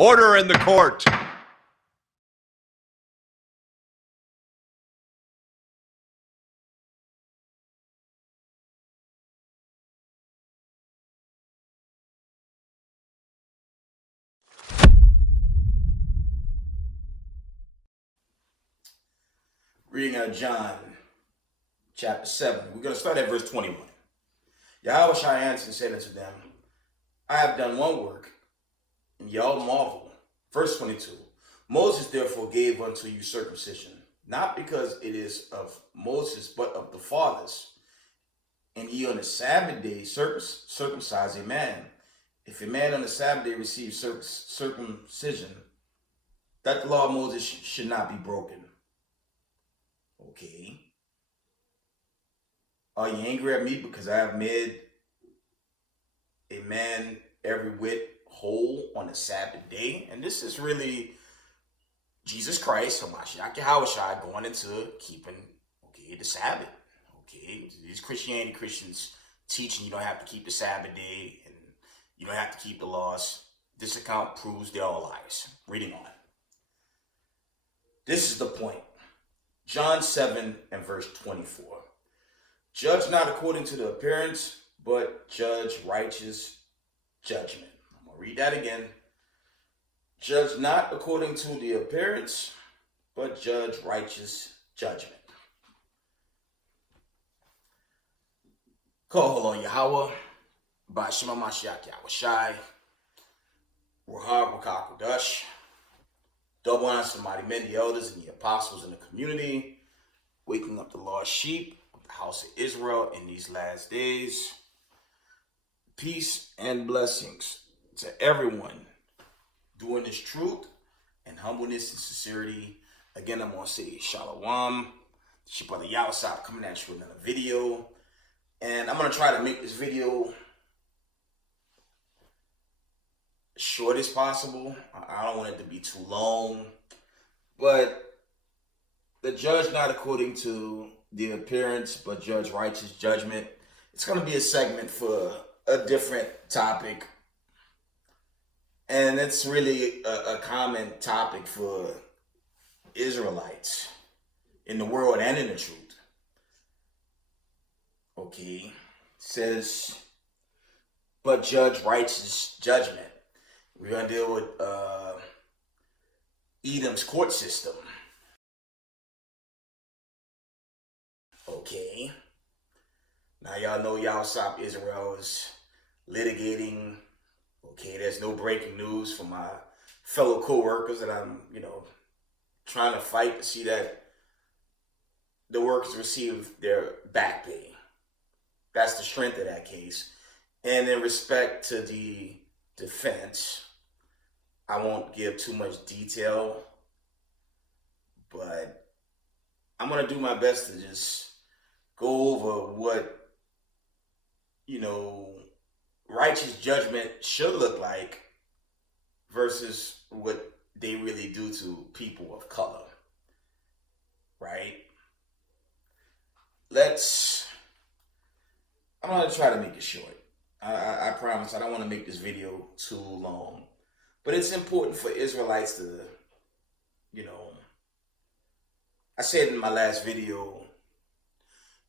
Order in the court. Reading out of John chapter 7. We're going to start at verse 21. Yahweh shall answer and said unto them, I have done one work, and ye all marvel. Verse 22. Moses therefore gave unto you circumcision, not because it is of Moses, but of the fathers. And ye on the Sabbath day circumcise a man. If a man on the Sabbath day receives circumcision, that the law of Moses should not be broken. Okay. Are you angry at me because I have made a man every whit whole on the Sabbath day? And this is really Jesus Christ, Hamashiach Yahushua, going into keeping, the Sabbath. Okay, these Christianity Christians teaching you don't have to keep the Sabbath day and you don't have to keep the laws. This account proves they're all lies. Reading on. This is the point. John 7 and verse 24. Judge not according to the appearance, but judge righteous judgment. I'm going to read that again. Judge not according to the appearance, but judge righteous judgment. Call on Yahweh, by Shema Mashiach Yahushai, Ruhag Rakak Kodash. Double honor to the mighty men, the elders, and the apostles in the community, waking up the lost sheep of the house of Israel in these last days. Peace and blessings to everyone doing this truth and humbleness and sincerity. Again, I'm going to say Shalom. It's your brother Yawasop coming at you with another video. And I'm going to try to make this video short as possible. I don't want it to be too long. But the judge not according to the appearance, but judge righteous judgment. It's going to be a segment for a different topic. And it's really a common topic for Israelites in the world and in the truth. Okay, it says, but judge righteous judgment. We're going to deal with Edom's court system. Okay. Now y'all know Yahusop Israel is litigating. Okay, there's no breaking news from my fellow co-workers that I'm, trying to fight to see that the workers receive their back pay. That's the strength of that case. And in respect to the defense, I won't give too much detail, but I'm going to do my best to just go over what, righteous judgment should look like versus what they really do to people of color, right? I'm going to try to make it short. I promise I don't want to make this video too long. But it's important for Israelites to, I said in my last video,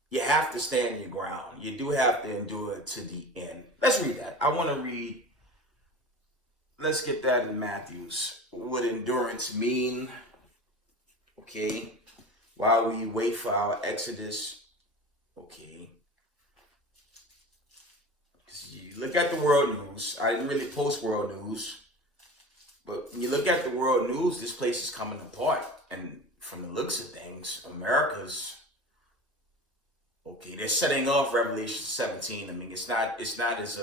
you have to stand your ground. You do have to endure it to the end. Let's read that. I want to read, let's get that in Matthew's. What endurance mean, okay, while we wait for our Exodus, okay. You look at the world news. I didn't really post world news. But when you look at the world news, this place is coming apart. And from the looks of things, America's, they're setting off Revelation 17. I mean, it's not as,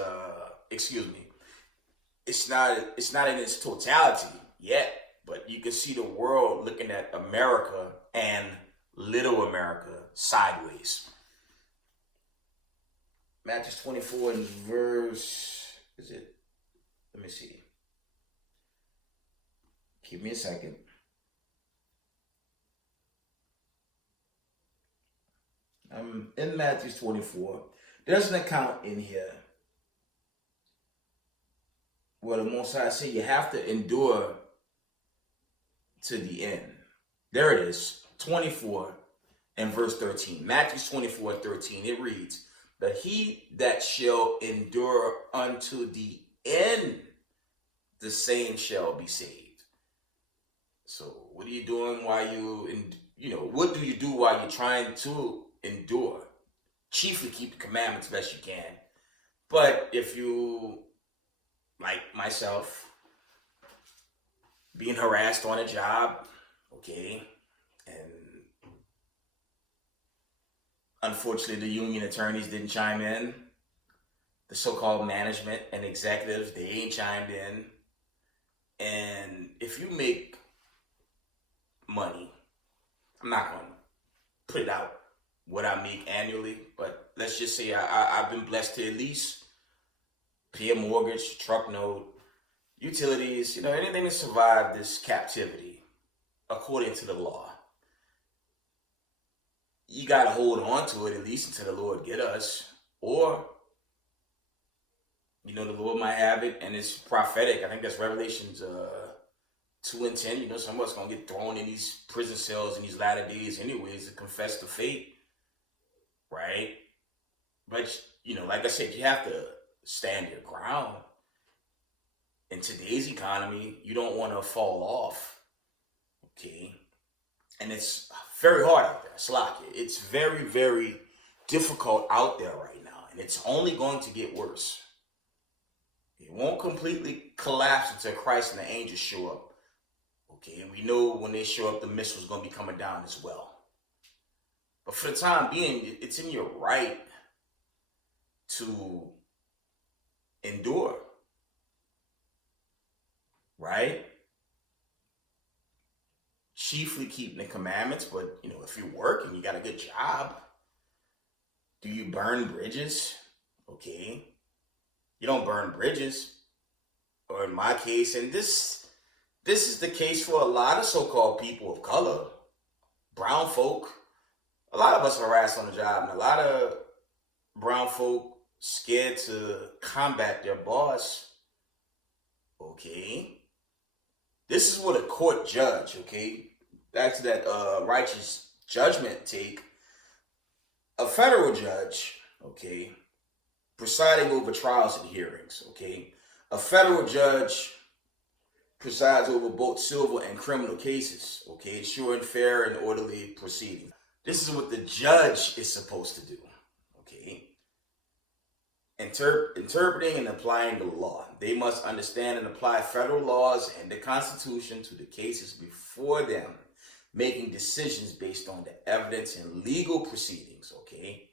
it's not in its totality yet. But you can see the world looking at America and little America sideways. Matthew 24 and verse, let me see. Give me a second. I'm in Matthew 24. There's an account in here Well, the Most High said you have to endure to the end. There it is, 24 and verse 13. Matthew 24 and 13, it reads, "But he that shall endure unto the end, the same shall be saved." So what are you doing while what do you do while you're trying to endure? Chiefly keep the commandments best you can. But if you, like myself, being harassed on a job, okay, and unfortunately the union attorneys didn't chime in, the so-called management and executives, they ain't chimed in. And if you make money, I'm not going to put it out what I make annually, but let's just say I've been blessed to at least pay a mortgage, truck note, utilities, anything to survive this captivity according to the law. You got to hold on to it at least until the Lord get us, or the Lord might have it, and it's prophetic. I think that's Revelations 2 and 10. Some of us going to get thrown in these prison cells in these latter days anyways to confess the fate, right? But, like I said, you have to stand your ground. In today's economy, you don't want to fall off, okay? And it's very hard out there. It's very, very difficult out there right now, and it's only going to get worse. It won't completely collapse until Christ and the angels show up. Okay, and we know when they show up, the missile's going to be coming down as well. But for the time being, it's in your right to endure, right? Chiefly keeping the commandments, but if you work and you got a good job, do you burn bridges? Okay. You don't burn bridges. Or in my case, and this is the case for a lot of so-called people of color, brown folk. A lot of us are harassed on the job, and a lot of brown folk scared to combat their boss. Okay. This is what a court judge, okay, back to that righteous judgment take. A federal judge, okay, presiding over trials and hearings, okay. A federal judge presides over both civil and criminal cases, okay, ensuring fair and orderly proceedings. This is what the judge is supposed to do, okay. Interpreting and applying the law. They must understand and apply federal laws and the Constitution to the cases before them, making decisions based on the evidence in legal proceedings, okay?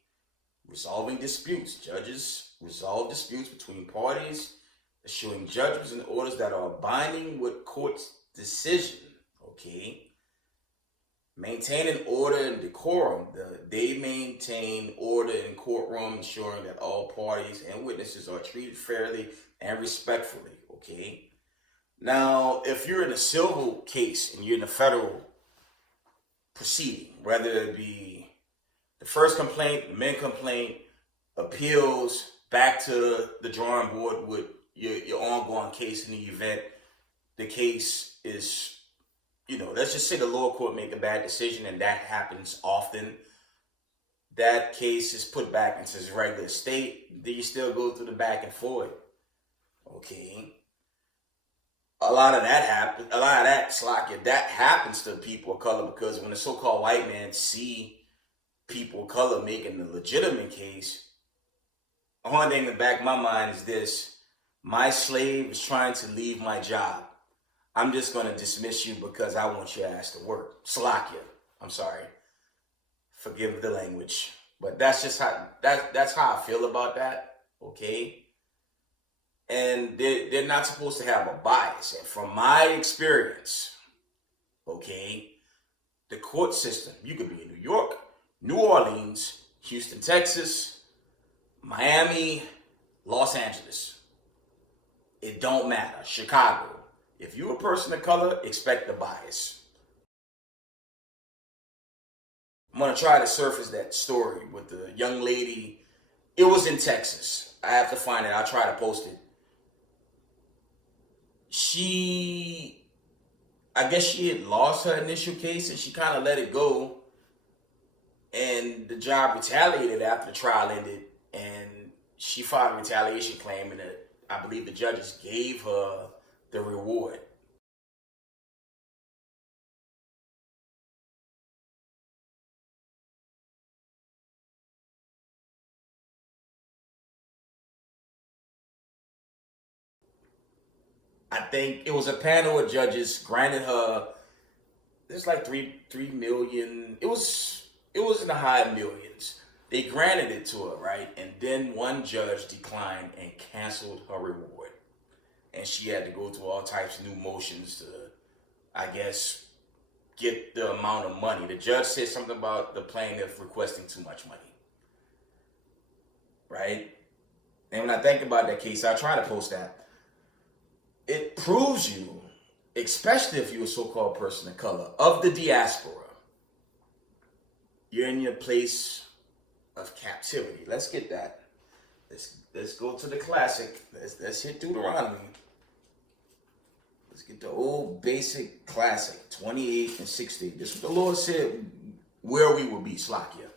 Resolving disputes. Judges resolve disputes between parties, issuing judgments and orders that are binding with court's decision, okay? Maintaining order and decorum. They maintain order in courtroom, ensuring that all parties and witnesses are treated fairly and respectfully, okay? Now, if you're in a civil case and you're in a federal proceeding, whether it be the first complaint, the main complaint, appeals, back to the drawing board with your ongoing case in the event the case is, let's just say the lower court make a bad decision, and that happens often. That case is put back into its regular state. Then you still go through the back and forth. Okay. A lot of that happens to people of color, because when the so-called white man see people of color making the legitimate case, the only thing in the back of my mind is this: my slave is trying to leave my job. I'm just going to dismiss you because I want your ass to work. Slakia. I'm sorry. Forgive the language. But that's just that's how I feel about that. Okay? And they're not supposed to have a bias. And from my experience, okay, the court system, you could be in New York, New Orleans, Houston, Texas, Miami, Los Angeles. It don't matter. Chicago. If you're a person of color, expect the bias. I'm going to try to surface that story with the young lady. It was in Texas. I have to find it. I'll try to post it. I guess she had lost her initial case and she kind of let it go. And the job retaliated after the trial ended. And she filed a retaliation claim. And I believe the judges gave her the reward. I think it was a panel of judges granted her. There's like 3 million. It was in the high millions. They granted it to her, right? And then one judge declined and canceled her reward. And she had to go through all types of new motions to, I guess, get the amount of money. The judge said something about the plaintiff requesting too much money, right? And when I think about that case, I try to post that. It proves you, especially if you're a so-called person of color, of the diaspora, you're in your place of captivity. Let's get that. Let's go to the classic. Let's hit Deuteronomy. Let's get the old basic classic, 28 and 16. This is what the Lord said where we will be, Slakia.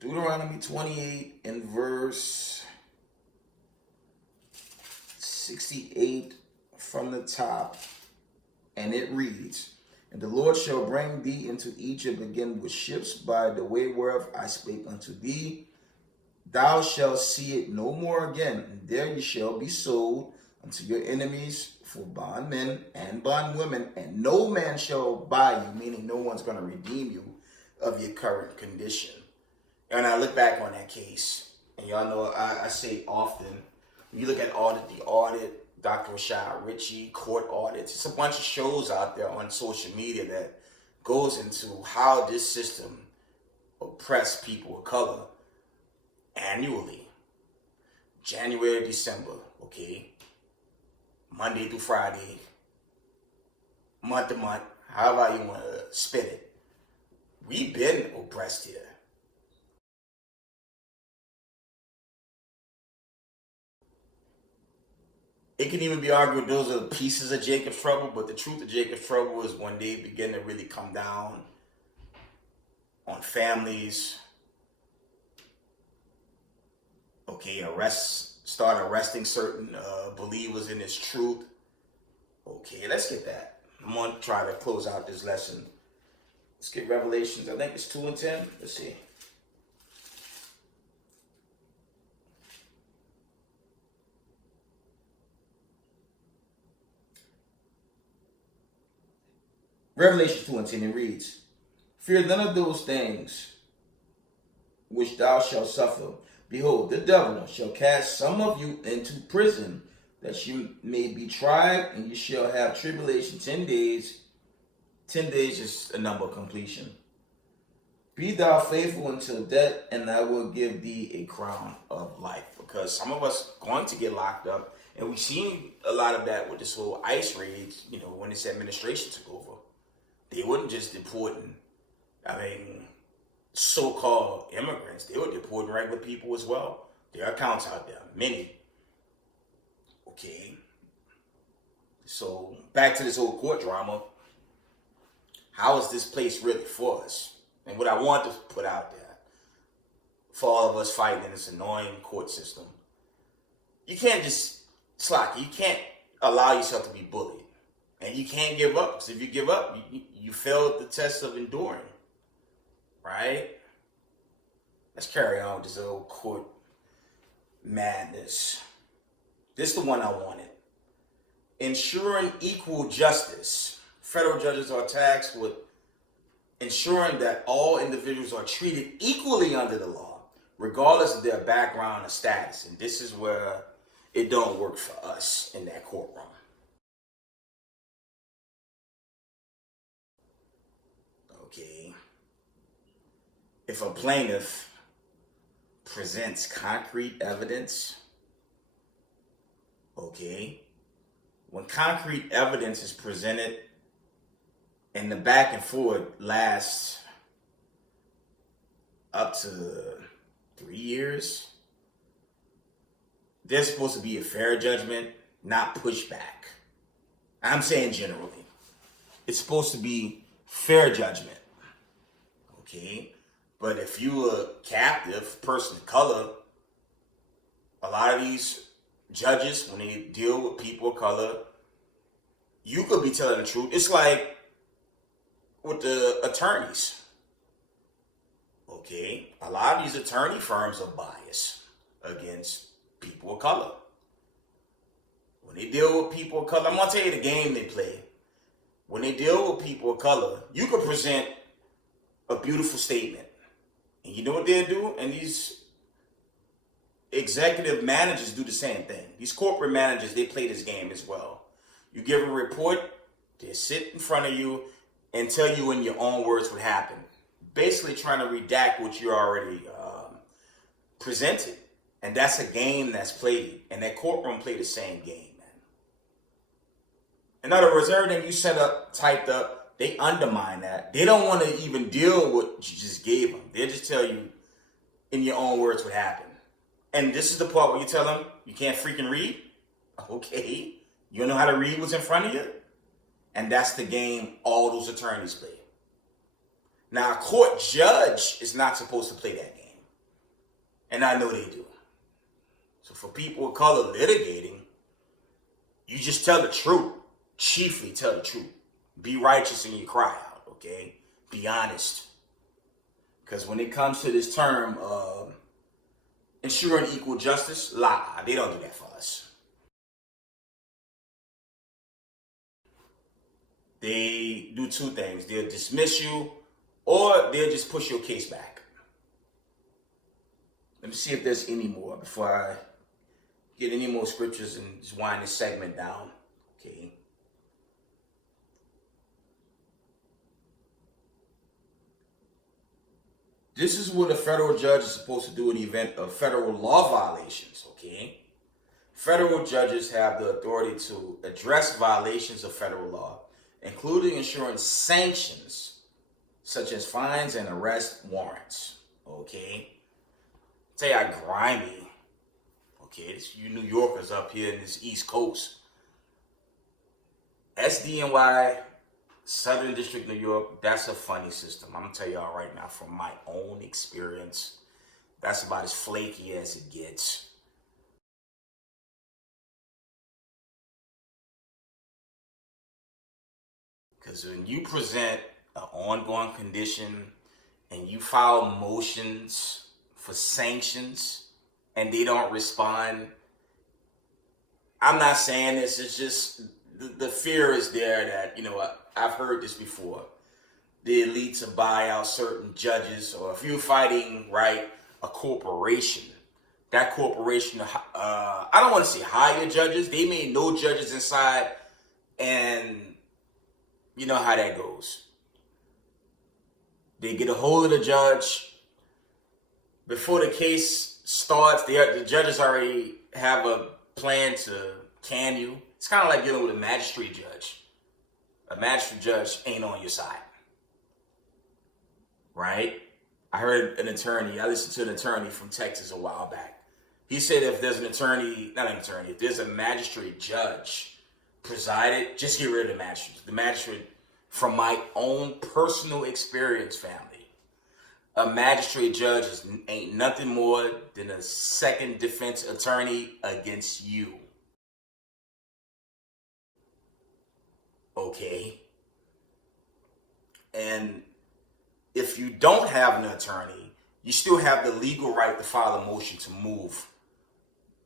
Deuteronomy 28 and verse 68 from the top. And it reads, "And the Lord shall bring thee into Egypt again with ships by the way whereof I spake unto thee. Thou shalt see it no more again, and there ye shall be sold unto your enemies for bondmen and bondwomen, and no man shall buy you," meaning no one's going to redeem you of your current condition. And I look back on that case, and y'all know I say often, when you look at the audit, Dr. Rashad Ritchie, court audits, it's a bunch of shows out there on social media that goes into how this system oppressed people of color annually. January, December, okay? Monday through Friday, month to month, however you want to spin it. We've been oppressed here. It can even be argued those are pieces of Jacob's trouble, but the truth of Jacob's trouble is when they begin to really come down on families, okay, start arresting certain believers in his truth. Okay, let's get that. I'm going to try to close out this lesson. Let's get Revelations. I think it's 2 and 10. Let's see. Revelation 2 and 10, it reads, "Fear none of those things which thou shalt suffer. Behold, the devil shall cast some of you into prison, that you may be tried, and you shall have tribulation 10 days. 10 days is a number of completion. Be thou faithful until death, and I will give thee a crown of life." Because some of us going to get locked up, and we've seen a lot of that with this whole ICE raid, when this administration took over. They weren't just deporting, so-called immigrants. They were deporting regular people as well. There are accounts out there, many. Okay. So back to this whole court drama. How is this place really for us? And what I want to put out there for all of us fighting in this annoying court system, you can't just slack. You can't allow yourself to be bullied. And you can't give up. Because if you give up, you failed the test of enduring. Right? Let's carry on with this old court madness. This is the one I wanted. Ensuring equal justice. Federal judges are tasked with ensuring that all individuals are treated equally under the law, regardless of their background or status. And this is where it don't work for us in that courtroom. Okay. If a plaintiff presents concrete evidence, okay, when concrete evidence is presented and the back and forth lasts up to 3 years, there's supposed to be a fair judgment, not pushback. I'm saying generally. It's supposed to be fair judgment. Okay? But if you a captive person of color, a lot of these judges, when they deal with people of color, you could be telling the truth. It's like with the attorneys. Okay? A lot of these attorney firms are biased against people of color. When they deal with people of color, I'm going to tell you the game they play. When they deal with people of color, you can present a beautiful statement. And you know what they'll do? And these executive managers do the same thing. These corporate managers, they play this game as well. You give a report, they sit in front of you and tell you in your own words what happened. Basically trying to redact what you already presented. And that's a game that's played. And that courtroom play the same game, man. In other words, everything you set up, typed up, they undermine that. They don't want to even deal with what you just gave them. They'll just tell you in your own words what happened. And this is the part where you tell them, you can't freaking read? Okay. You don't know how to read what's in front of you? And that's the game all those attorneys play. Now, a court judge is not supposed to play that game. And I know they do. So for people of color litigating, you just tell the truth. Chiefly tell the truth. Be righteous in your cry out, okay? Be honest. Because when it comes to this term of ensuring equal justice, they don't do that for us. They do two things. They'll dismiss you or they'll just push your case back. Let me see if there's any more before I get any more scriptures and just wind this segment down. Okay. This is what a federal judge is supposed to do in the event of federal law violations, okay? Federal judges have the authority to address violations of federal law, including ensuring sanctions such as fines and arrest warrants, okay? Tell you how grimy, okay? It's you New Yorkers up here in this East Coast. SDNY, Southern District, New York, that's a funny system. I'm going to tell y'all right now from my own experience, that's about as flaky as it gets. Because when you present an ongoing condition and you file motions for sanctions and they don't respond, I'm not saying this, it's just the fear is there that, I've heard this before. The elites will buy out certain judges, or if you're fighting, right, a corporation, that corporation, I don't want to say hire judges. They may know judges inside, and you know how that goes. They get a hold of the judge. Before the case starts, the judges already have a plan to can you. It's kind of like dealing with a magistrate judge. A magistrate judge ain't on your side. Right? I heard I listened to an attorney from Texas a while back. He said if there's if there's a magistrate judge presided, just get rid of the magistrate. The magistrate, from my own personal experience, family, a magistrate judge ain't nothing more than a second defense attorney against you. Okay? And if you don't have an attorney, you still have the legal right to file a motion to move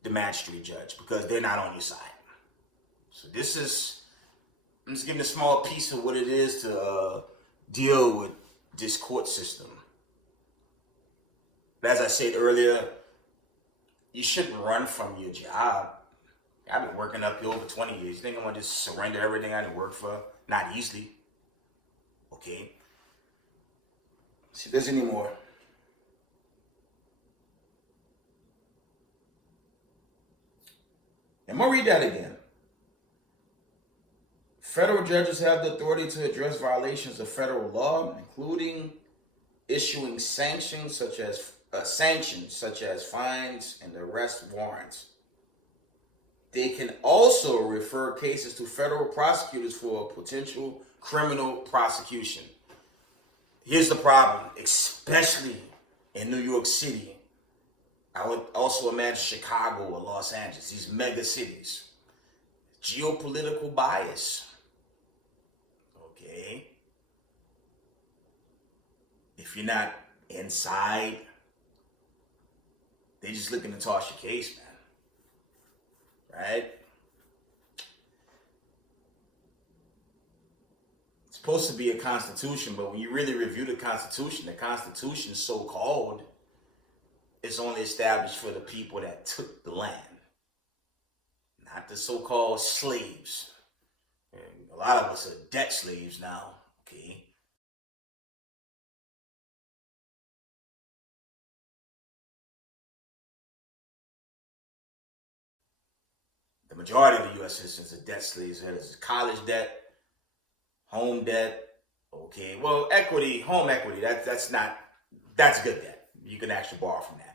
the magistrate judge because they're not on your side. So I'm just giving a small piece of what it is to deal with this court system. As I said earlier, you shouldn't run from your job. I've been working up here over 20 years. You think I'm going to just surrender everything I didn't work for? Not easily. Okay? See if there's any more. I'm going to read that again. Federal judges have the authority to address violations of federal law, including issuing sanctions such as fines and arrest warrants. they can also refer cases to federal prosecutors for potential criminal prosecution. Here's the problem, especially in New York City. I would also imagine Chicago or Los Angeles, these mega cities. Geopolitical bias. Okay? If you're not inside, they just looking to toss your case, man. Right? It's supposed to be a constitution, but when you really review the Constitution so-called is only established for the people that took the land, not the so-called slaves. And a lot of us are debt slaves now, okay? The majority of the U.S. citizens are debt slaves. There's college debt, home debt, okay? Well, equity, home equity, that's good debt. You can actually borrow from that.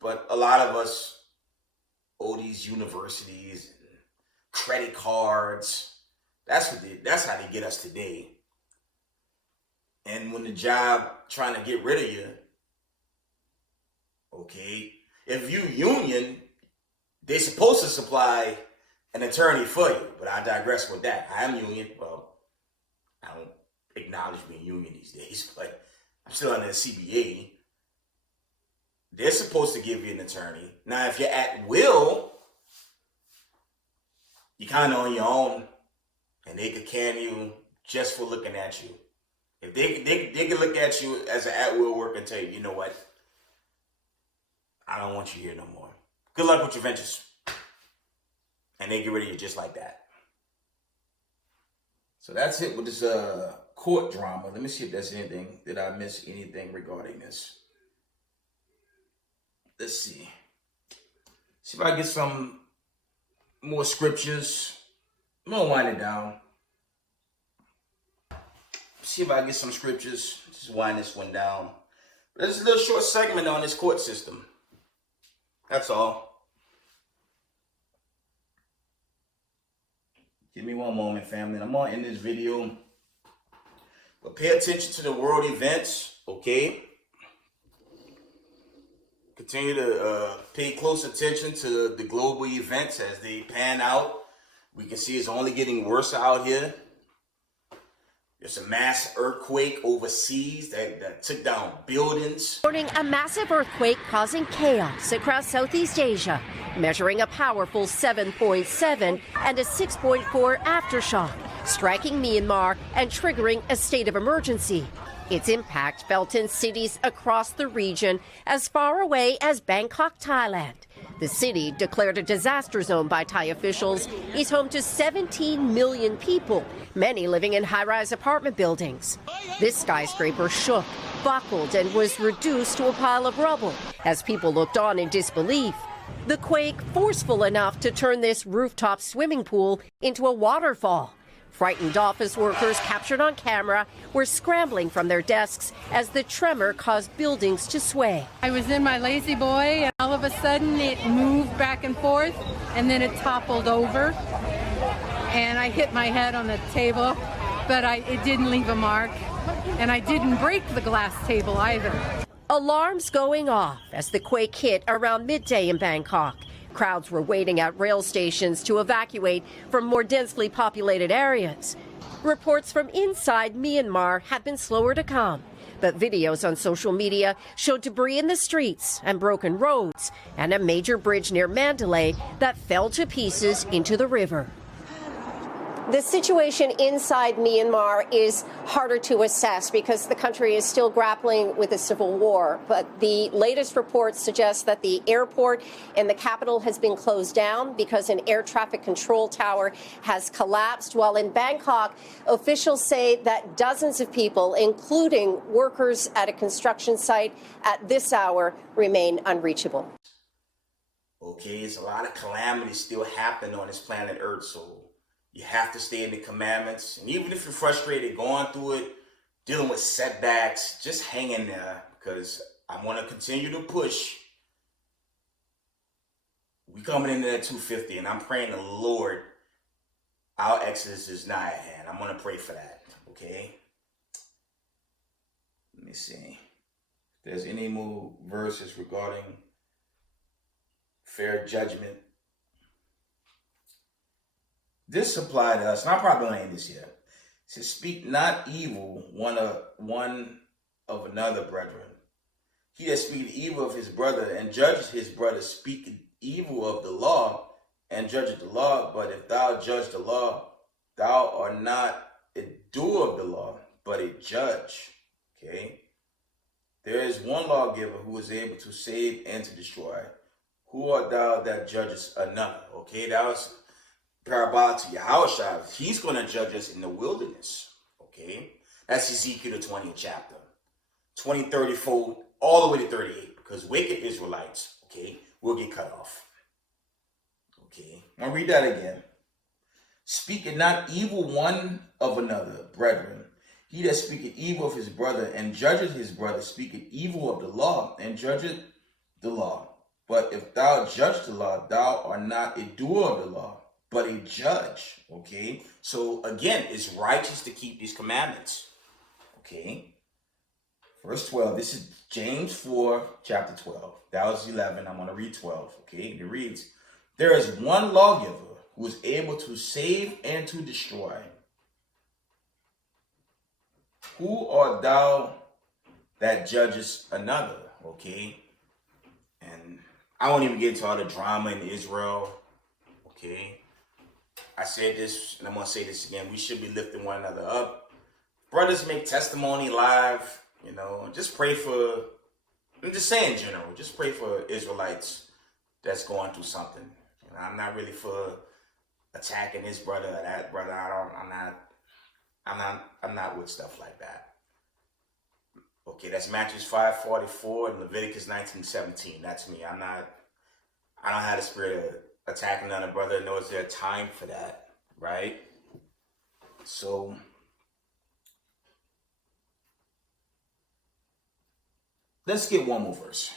But a lot of us owe these universities and credit cards. That's how they get us today. And when the job trying to get rid of you, okay, if you union, they're supposed to supply an attorney for you. But I digress with that. I am union. Well, I don't acknowledge being union these days, but I'm still under the CBA. They're supposed to give you an attorney. Now, if you're at will, you're kind of on your own, and they could can you just for looking at you. If they can look at you as an at-will worker and tell you, you know what, I don't want you here no more. Good luck with your ventures. And they get rid of you just like that. So that's it with this court drama. Let me see if there's anything. Did I miss anything regarding this? Let's see. See if I get some more scriptures. I'm going to wind it down. See if I get some scriptures. Just wind this one down. There's a little short segment on this court system. That's all. Give me one moment, family. I'm going to end this video. But pay attention to the world events, okay? Continue to pay close attention to the global events as they pan out. We can see it's only getting worse out here. There's a mass earthquake overseas that took down buildings. Reporting a massive earthquake causing chaos across Southeast Asia, measuring a powerful 7.7 and a 6.4 aftershock, striking Myanmar and triggering a state of emergency. Its impact felt in cities across the region as far away as Bangkok, Thailand. The city, declared a disaster zone by Thai officials, is home to 17 million people, many living in high-rise apartment buildings. This skyscraper shook, buckled, and was reduced to a pile of rubble as people looked on in disbelief. The quake forceful enough to turn this rooftop swimming pool into a waterfall. Frightened office workers captured on camera were scrambling from their desks as the tremor caused buildings to sway. I was in my lazy boy and all of a sudden it moved back and forth and then it toppled over and I hit my head on the table, but it didn't leave a mark and I didn't break the glass table either. Alarms going off as the quake hit around midday in Bangkok. Crowds were waiting at rail stations to evacuate from more densely populated areas. Reports from inside Myanmar have been slower to come, but videos on social media showed debris in the streets and broken roads and a major bridge near Mandalay that fell to pieces into the river. The situation inside Myanmar is harder to assess because the country is still grappling with a civil war. But the latest reports suggest that the airport in the capital has been closed down because an air traffic control tower has collapsed. While in Bangkok, officials say that dozens of people, including workers at a construction site at this hour, remain unreachable. Okay, it's a lot of calamities still happening on this planet Earth, so you have to stay in the commandments. And even if you're frustrated going through it, dealing with setbacks, just hang in there because I want to continue to push We coming into that 250, and I'm praying the Lord, our Exodus is nigh at hand. I'm going to pray for that, okay? Let me see if there's any more verses regarding fair judgment. This applied to us, and I probably don't end this yet. It says, speak not evil one of another, brethren. He that speaketh evil of his brother and judges his brother speaketh evil of the law and judgeth the law. But if thou judge the law, thou art not a doer of the law, but a judge. Okay? There is one lawgiver who is able to save and to destroy. Who art thou that judgest another? Okay, that was parabolic to Yahushua. He's going to judge us in the wilderness. Okay? That's Ezekiel the 20th chapter. 20, 34, all the way to 38. Because wicked Israelites, okay, will get cut off. Okay? I'll read that again. Speak it not evil one of another, brethren. He that speaketh evil of his brother and judgeth his brother speaketh evil of the law and judgeth the law. But if thou judge the law, thou art not a doer of the law, but a judge. Okay? So again, it's righteous to keep these commandments. Okay? Verse 12. This is James 4, chapter 12. That was 11. I'm going to read 12. Okay? It reads, there is one lawgiver who is able to save and to destroy. Who art thou that judgest another? Okay? And I won't even get into all the drama in Israel. Okay? I said this, and I'm going to say this again. We should be lifting one another up. Brothers make testimony live. You know, just pray for, I'm just saying in general, just pray for Israelites that's going through something. You know, I'm not really for attacking this brother or that brother. I'm not with stuff like that. Okay, that's Matthew 5:44 and Leviticus 19:17. That's me. I don't have the spirit of attacking another brother, nor is there time for that, right? So let's get one more verse.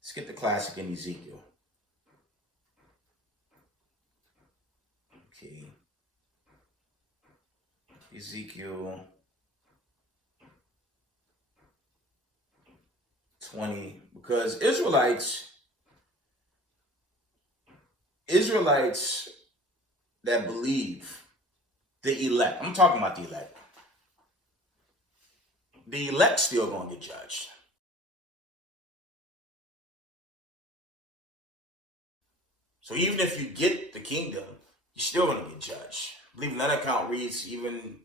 Let's get the classic in Ezekiel. Okay. Ezekiel 20, because Israelites that believe, the elect, I'm talking about the elect still going to get judged. So even if you get the kingdom, you're still going to get judged. I believe another account reads even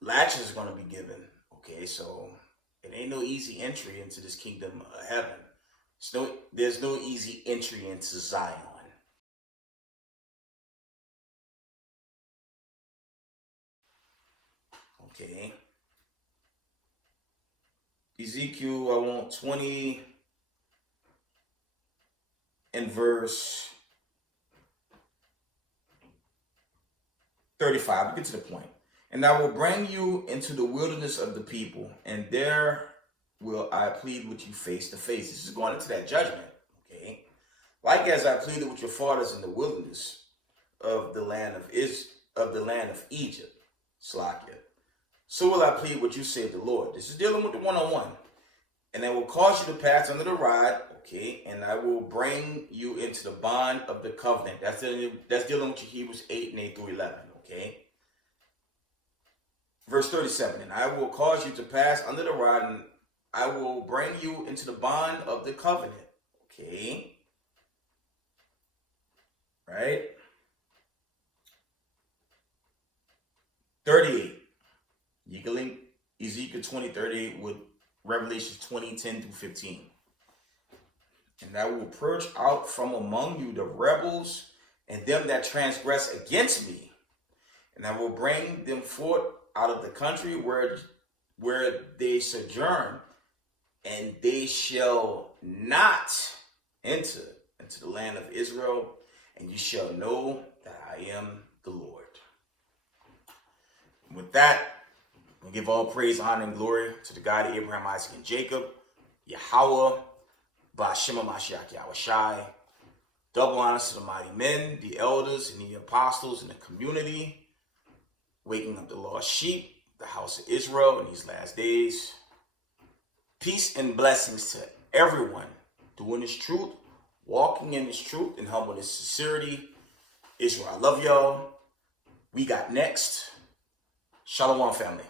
latches are going to be given. Okay, so it ain't no easy entry into this kingdom of heaven. There's no easy entry into Zion. Okay. Ezekiel, I want 20 and verse 35. We'll get to the point. And I will bring you into the wilderness of the people, and there will I plead with you face to face. This is going into that judgment. Okay. Like as I pleaded with your fathers in the wilderness of the land of Egypt, Slakia. So will I plead what you say to the Lord. This is dealing with the one-on-one. And I will cause you to pass under the rod, okay, and I will bring you into the bond of the covenant. That's dealing with your Hebrews 8 and 8 through 11, okay. Verse 37, and I will cause you to pass under the rod, and I will bring you into the bond of the covenant, okay. Right? 38. You can link Ezekiel 20:38 with Revelation 20:10 through 15. And I will purge out from among you the rebels and them that transgress against me. And I will bring them forth out of the country where they sojourn, and they shall not enter into the land of Israel, and you shall know that I am the Lord. With that, we give all praise, honor, and glory to the God of Abraham, Isaac, and Jacob, Yahweh, Ba'Shema Mashiach Yahushai. Double honors to the mighty men, the elders, and the apostles in the community, waking up the lost sheep, the house of Israel in these last days. Peace and blessings to everyone doing this truth, walking in this truth, and humbleness, sincerity. Israel, I love y'all. We got next. Shalom, family.